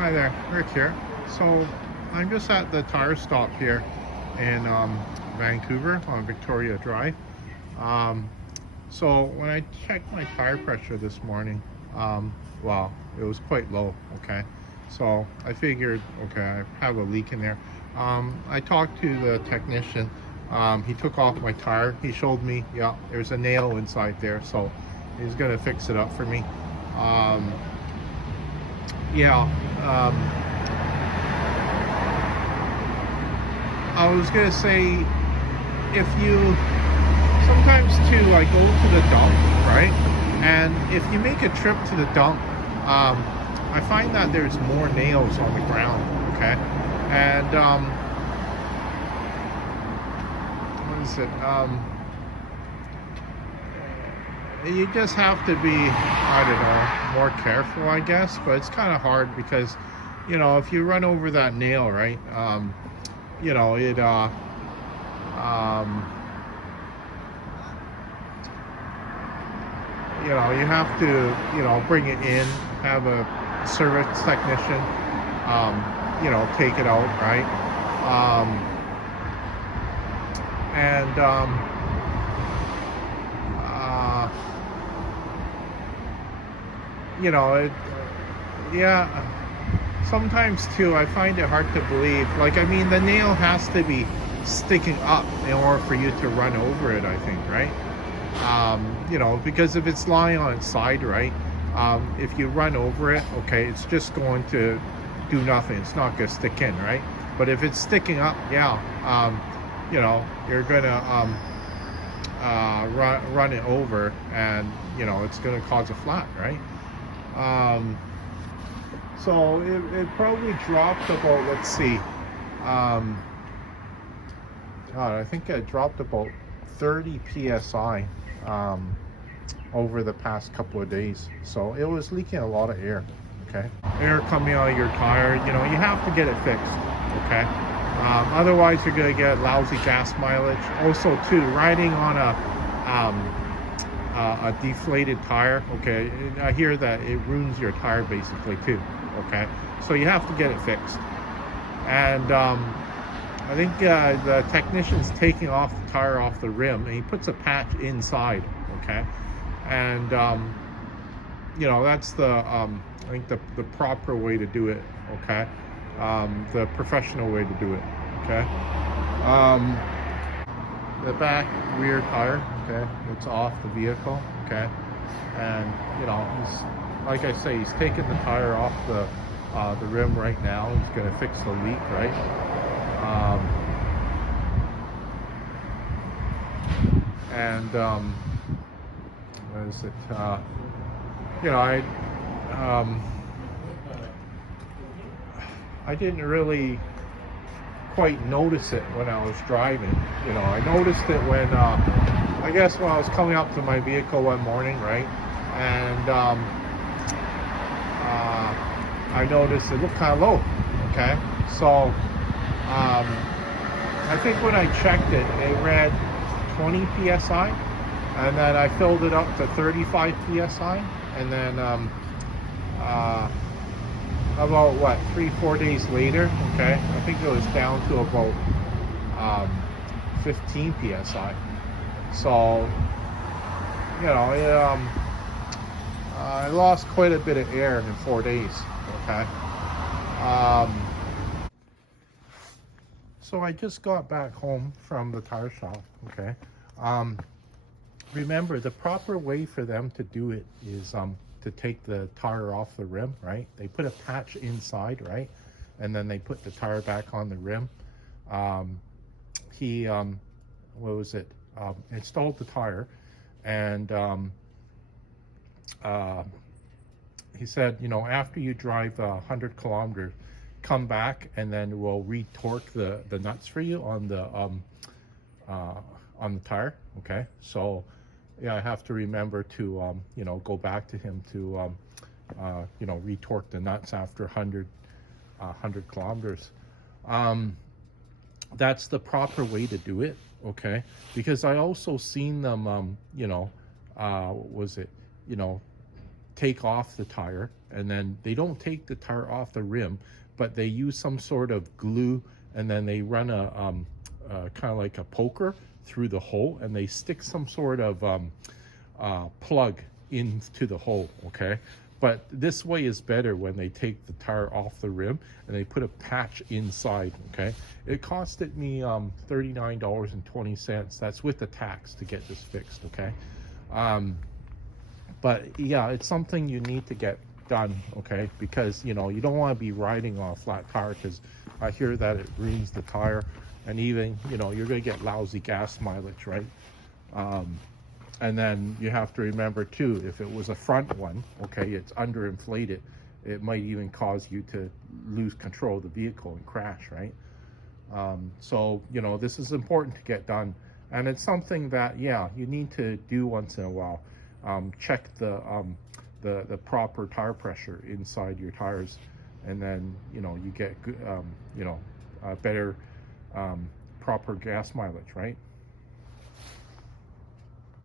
Hi there, Rick here. So I'm just at the tire stop here in Vancouver on Victoria Drive. Um, so when I checked my tire pressure this morning, well, it was quite low. Okay, so I figured, okay, I have a leak in there. I talked to the technician. He took off my tire. He showed me, yeah, there's a nail inside there, so he's gonna fix it up for me. Um, yeah. Um, I was gonna say, if you sometimes too, I go to the dump, right? And if you make a trip to the dump, I find that there's more nails on the ground. Okay, and what is it? You just have to be, I don't know, more careful, I guess. But it's kind of hard because, if you run over that nail, right? It um, you have to, bring it in, have a service technician, take it out, right? Um, and uh, it, yeah. Sometimes too, I find it hard to believe. Like, I mean, the nail has to be sticking up in order for you to run over it, I think, right? Because if it's lying on its side, right? If you run over it, okay, it's just going to do nothing. It's not going to stick in, right? But if it's sticking up, yeah, you're going to run it over, and, it's going to cause a flat, right? So it probably dropped about, let's see, God, I think it dropped about 30 psi over the past couple of days. So it was leaking a lot of air. Okay, air coming out of your tire. You have to get it fixed. Okay, otherwise you're gonna get lousy gas mileage. Also, too, riding on a deflated tire. Okay, I hear that it ruins your tire basically too. Okay, so you have to get it fixed. And I think the technician's taking off the tire off the rim, and he puts a patch inside. Okay, and that's the I think the proper way to do it. Okay, the professional way to do it. Okay, the back rear tire. Okay, it's off the vehicle. Okay, and he's, like I say, he's taking the tire off the rim right now. He's going to fix the leak, right? What is it? I didn't really quite notice it when I was driving. I noticed it when I guess when I was coming up to my vehicle one morning, right? And I noticed it looked kind of low. Okay, so I think when I checked it, it read 20 psi, and then I filled it up to 35 psi, and then about what, 3-4 days later, okay, I think it was down to about 15 psi. So I lost quite a bit of air in 4 days. Okay. So I just got back home from the tire shop. Okay. Remember, the proper way for them to do it is to take the tire off the rim, right? They put a patch inside, right? And then they put the tire back on the rim. He what was it? Installed the tire, and he said, after you drive 100 kilometers, come back and then we'll retorque the nuts for you on the tire. Okay, so yeah, I have to remember to go back to him to retorque the nuts after 100 kilometers. That's the proper way to do it. Okay, because I also seen them was it take off the tire, and then they don't take the tire off the rim, but they use some sort of glue, and then they run a kind of like a poker through the hole, and they stick some sort of plug into the hole, okay? But this way is better when they take the tire off the rim and they put a patch inside, okay? It costed me $39.20. That's with the tax to get this fixed, okay? But yeah, it's something you need to get done, okay? Because, you know, you don't want to be riding on a flat tire, because I hear that it ruins the tire, and even, you know, you're going to get lousy gas mileage, right? And then you have to remember too, if it was a front one, okay, it's underinflated, it might even cause you to lose control of the vehicle and crash, right? So, you know, this is important to get done, and it's something that, yeah, you need to do once in a while. Check the proper tire pressure inside your tires, and then, you know, you get good, you know, better proper gas mileage, right?